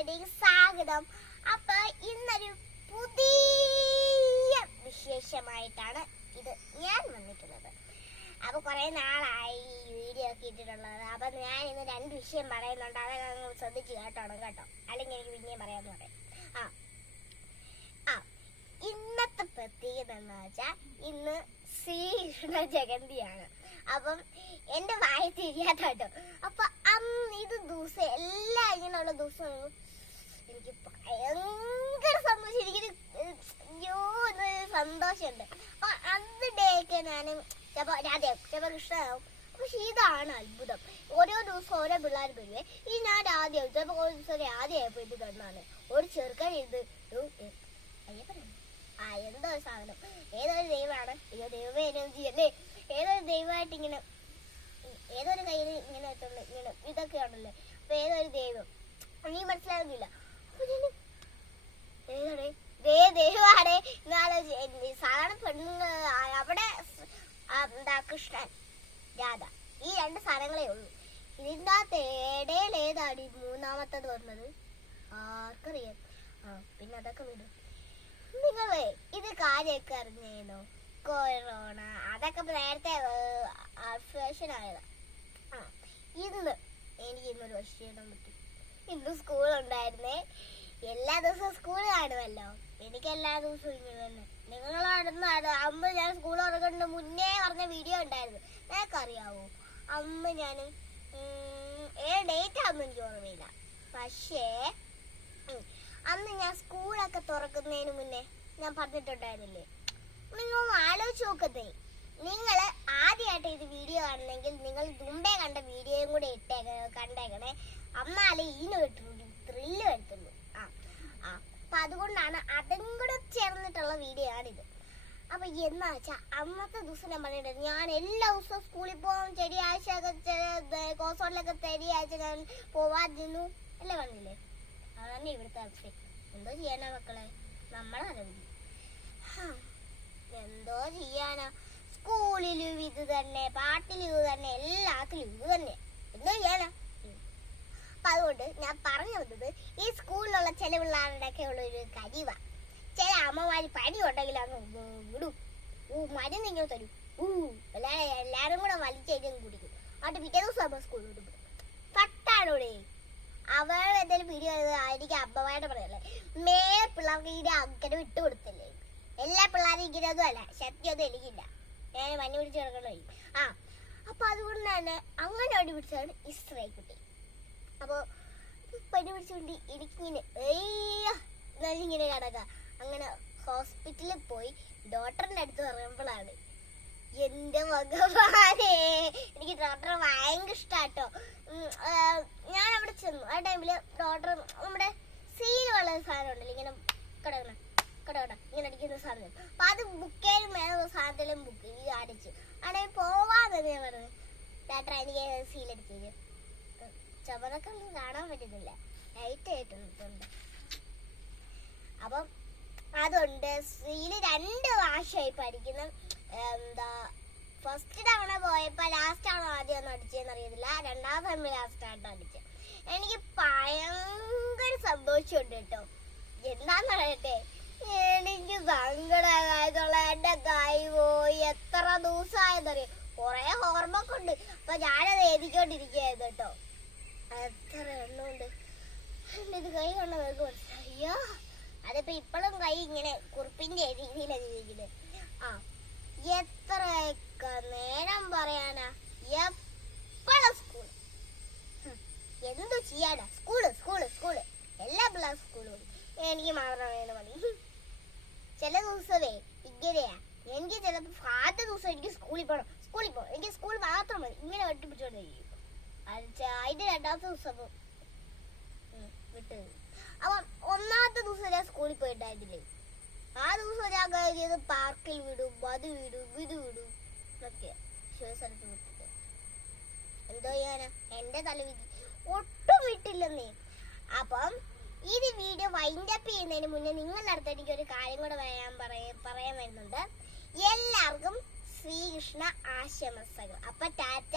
വീഡിയോയിലേക്ക് സ്വാഗതം. അപ്പൊ ഇന്നൊരു പുതിയ വിശേഷമായിട്ടാണ് ഇത് ഞാൻ വന്നിട്ടുള്ളത്. അപ്പൊ കുറെ നാളായി വീഡിയോ ഒക്കെ ഇട്ടിട്ടുള്ളത്. അപ്പൊ ഞാൻ ഇന്ന് രണ്ട് വിഷയം പറയുന്നുണ്ട്. അതൊക്കെ നിങ്ങൾ ശ്രദ്ധിച്ച് കേട്ടോണം കേട്ടോ. അല്ലെങ്കിൽ എനിക്ക് പിന്നെയും പറയാന്ന് പറയാം ആ. ആ. ഇന്നത്തെ പ്രത്യേകത എന്ന് വെച്ചാൽ ഇന്ന് ശ്രീകൃഷ്ണ ജഗന്തിയാണ് അപ്പം എന്റെ വായ തിരിയാത്ത കേട്ടോ അപ്പൊ അന്ന് ഇത് ദിവസം എല്ലാ ഇങ്ങനെയുള്ള ദിവസവും എനിക്ക് ഭയങ്കര സന്തോഷം. എനിക്കൊരു സന്തോഷമുണ്ട്. അന്ന് ഡേ ഒക്കെ ഞാൻ ചിലപ്പോ രാധയാവും ചിലപ്പോ കൃഷ്ണനാവും. പക്ഷെ ഇതാണ് അത്ഭുതം. ഓരോ ദിവസം ഓരോ പിള്ളേർ വരുവേ. ഈ ഞാൻ രാധയാവും ചിലപ്പോ ഒരു ദിവസം രാധയായപ്പോ ഇത് കണ്ണാണ് ഒരു ചെറുക്കൻ ഇത്. ആ എന്തോ സാധനം. ഏതൊരു ദൈവമാണ്? അയ്യോ ദൈവമേ എനർജി അല്ലേ ഏതൊരു ദൈവമായിട്ട് ഇങ്ങനെ ഏതൊരു കയ്യിൽ ഇങ്ങനെ ഇങ്ങനെ ഇതൊക്കെ ആണല്ലേ അപ്പൊ ഏതൊരു ദൈവം? നീ മനസ്സിലാകുന്നില്ല ദൈവമാണേ സാധാരണ പെണ്ണുങ്ങൾ അവിടെ എന്താ കൃഷ്ണൻ ഈ രണ്ട് സാധനങ്ങളേ ഉള്ളൂ. ഇതിന്റെ ഇടയിൽ ഏതാണ് ഈ മൂന്നാമത്തത് ആർക്കറിയാം. പിന്നെ അതൊക്കെ വിടും. നിങ്ങളെ ഇത് കാര്യമൊക്കെ കൊറോണ അതൊക്കെ നേരത്തെ ഫാഷൻ ആയതാ. ഇന്ന് എനിക്ക് ഇന്നൊരു വിഷയം പറ്റി. ഇന്ന് എല്ലാ ദിവസവും സ്കൂൾ കാണുമല്ലോ? എനിക്ക് എല്ലാ ദിവസവും ഇങ്ങനെ നിങ്ങൾ ആടുന്ന അമ്മ ഞാൻ സ്കൂൾ തുറക്കുന്ന മുന്നേ പറഞ്ഞ വീഡിയോ ഉണ്ടായിരുന്നു. നിനക്കറിയാവോ? അമ്മ ഞാൻ ഏത് ഡേറ്റ് ആണെന്ന് എനിക്ക് ഓർമ്മയില്ല. പക്ഷേ അന്ന് ഞാൻ സ്കൂളൊക്കെ തുറക്കുന്നതിന് മുന്നേ ഞാൻ പറഞ്ഞിട്ടുണ്ടായിരുന്നില്ലേ? നിങ്ങൾ ആലോചിച്ച് നോക്കുന്നേ നിങ്ങൾ ആദ്യമായിട്ട് ഇത് വീഡിയോ കാണണമെങ്കിൽ നിങ്ങൾ മുമ്പേ കണ്ട വീഡിയോയും കൂടെ ഇട്ടേക്കണേ കണ്ടേക്കണേ. അമ്മാലെ ഇതിനൊരു ത്രില്ല് വരുത്തുള്ളൂ അതുകൊണ്ടാണ് അതും കൂടെ ചേർന്നിട്ടുള്ള വീഡിയോ ആണിത്. അപ്പൊ എന്നാ വെച്ചാ അന്നത്തെ ദിവസം ഞാൻ പറഞ്ഞിട്ടുണ്ട് ഞാൻ എല്ലാ ദിവസവും സ്കൂളിൽ പോകും ഒക്കെ കോസോണിലൊക്കെ ആഴ്ച ഞാൻ പോവാതിരുന്നു. അല്ലേ പറഞ്ഞില്ലേ? അതന്നെ ഇവിടുത്തെ അവസ്ഥ. എന്തോ ചെയ്യാനാ മക്കളെ? നമ്മളറിയില്ല എന്തോ ചെയ്യാനാ? സ്കൂളിലും ഇത് തന്നെ പാട്ടിലും ഇത് തന്നെ എല്ലാത്തിലും ഇത് തന്നെ. എന്തോ ചെയ്യാനാ? അതുകൊണ്ട് ഞാൻ പറഞ്ഞു വന്നത് ഈ സ്കൂളിലുള്ള ചില പിള്ളേരുടെ ഒക്കെ ഉള്ള ഒരു കരിവ ചില അമ്മമാര് പനി ഉണ്ടെങ്കിൽ അങ്ങ് വിടും. ഊ മരുന്ന് ഇങ്ങനെ തരും. ഊ എല്ലാരും എല്ലാവരും കൂടെ വലിച്ചേക്കും കുടിക്കും. എന്നിട്ട് പിറ്റേ ദിവസം അമ്മ സ്കൂളിൽ വിടും പട്ടാണോടെ? അവരുടെ എന്തെങ്കിലും വീഡിയോ ആയിരിക്കും അമ്മമാരുടെ പറയല്ലേ മേ പിള്ളേർക്ക് ഇങ്ങനെ അങ്ങനെ വിട്ടു കൊടുത്തില്ലേ? എല്ലാ പിള്ളേരും ഇങ്ങനെയൊന്നും അല്ല. ശക്തിയൊന്നും എനിക്കില്ല. ഞാൻ മഞ്ഞ പിടിച്ച് കിടക്കണമായി ആ അപ്പൊ അതുകൊണ്ട് തന്നെ അങ്ങനെ അടി പിടിച്ചാണ് ഇസ്രേ കുട്ടി പനി പിടിച്ചുകൊണ്ട് എനിക്കിങ്ങനെ ഇങ്ങനെ കിടക്കുക അങ്ങനെ ഹോസ്പിറ്റലിൽ പോയി ഡോക്ടറിന്റെ അടുത്ത് പറയുമ്പോഴാണ് എന്റെ ഭഗവാനെ എനിക്ക് ഡോക്ടറെ ഭയങ്കര ഇഷ്ടാട്ടോ. ഞാൻ അവിടെ ചെന്നു. ആ ടൈമിൽ ഡോക്ടർ നമ്മുടെ സീൽ വളരെ സാധനം ഉണ്ടല്ലോ ഇങ്ങനെ കിടക്കണം കിടക്കണം ഇങ്ങനെ അടിക്കുന്ന സാധനം. അപ്പൊ അത് ബുക്കേലും വേറെ സാധനത്തിലും ബുക്ക് അടിച്ചു. അവിടെ പോവാന്ന് ഞാൻ പറഞ്ഞു ഡോക്ടർ എനിക്ക് സീൽ അടിച്ചു ചുമതൊക്കെ ഒന്നും കാണാൻ പറ്റുന്നില്ല ലൈറ്റ് ആയിട്ടുണ്ട് അപ്പം അതുണ്ട്. സീൽ രണ്ട് വാഷായി പഠിക്കുന്ന എന്താ ഫസ്റ്റ് തവണ പോയപ്പോ ലാസ്റ്റ് ആണോ ആദ്യം ഒന്നും അടിച്ചതെന്ന് അറിയത്തില്ല. തവണ ലാസ്റ്റ് ആണോ അടിച്ചത്. എനിക്ക് ഭയങ്കര സന്തോഷമുണ്ട് കേട്ടോ. എന്താന്ന് പറയട്ടെ എനിക്ക് സങ്കടമായതുള്ള എന്റെ കൈ പോയി എത്ര ദിവസമായെന്നറിയാം കുറെ ഹോർമൊക്കെ ഉണ്ട് അപ്പൊ ഞാനത് എഴുതിക്കൊണ്ടിരിക്കുകയായിരുന്നു കേട്ടോ. എത്ര എണ്ണമുണ്ട്. ഇത് കൈ കണ്ട വേഗം മനസ്സിലായി അതിപ്പോ ഇപ്പോഴും കൈ ഇങ്ങനെ കുറിപ്പിന്റെ രീതിയിലാണ് ജീവിക്കുന്നത് ആ എത്രയൊക്കെ നേരം പറയാനാ? എപ്പോഴും സ്കൂൾ എന്തു ചെയ്യാനാ? സ്കൂൾ സ്കൂൾ സ്കൂൾ എല്ലാ പിള്ളേർ സ്കൂളും എനിക്ക് മാത്രമാണ് മതി. ഹും. ചില ദിവസമേ ഇങ്ങനെയാ. എനിക്ക് ചിലപ്പോൾ ആദ്യ ദിവസം എനിക്ക് സ്കൂളിൽ പോകണം സ്കൂളിൽ പോകണം എനിക്ക് സ്കൂൾ മാത്രം മതി. ഇങ്ങനെ വെട്ടിപ്പിടിച്ചോണ്ടിരിക്കും. അതിന്റെ രണ്ടാമത്തെ ദിവസം അപ്പം ഒന്നാമത്തെ ദിവസം ഞാൻ സ്കൂളിൽ പോയിട്ടായിരുന്നില്ലേ? ആ ദിവസം ഞാൻ കയറിയത് പാർക്കിൽ വിടും അത് വിടും ഇത് വിടും എന്നൊക്കെ ശിവസ്ഥലത്ത് വിട്ടിട്ട്. എന്തോ ചെയ്യാനാ? എന്റെ തലവിധി. ഒട്ടും വിട്ടില്ലെന്നേ. അപ്പം ഇത് വീഡിയോ വൈൻഡ് അപ്പ് ചെയ്യുന്നതിന് മുന്നേ നിങ്ങളുടെ അടുത്ത് എനിക്ക് ഒരു കാര്യം കൂടെ പറയാൻ പറയ പറയാൻ വരുന്നുണ്ട്. എല്ലാവർക്കും ശ്രീകൃഷ്ണ ആശംസകൾ. അപ്പൊ ടാറ്റ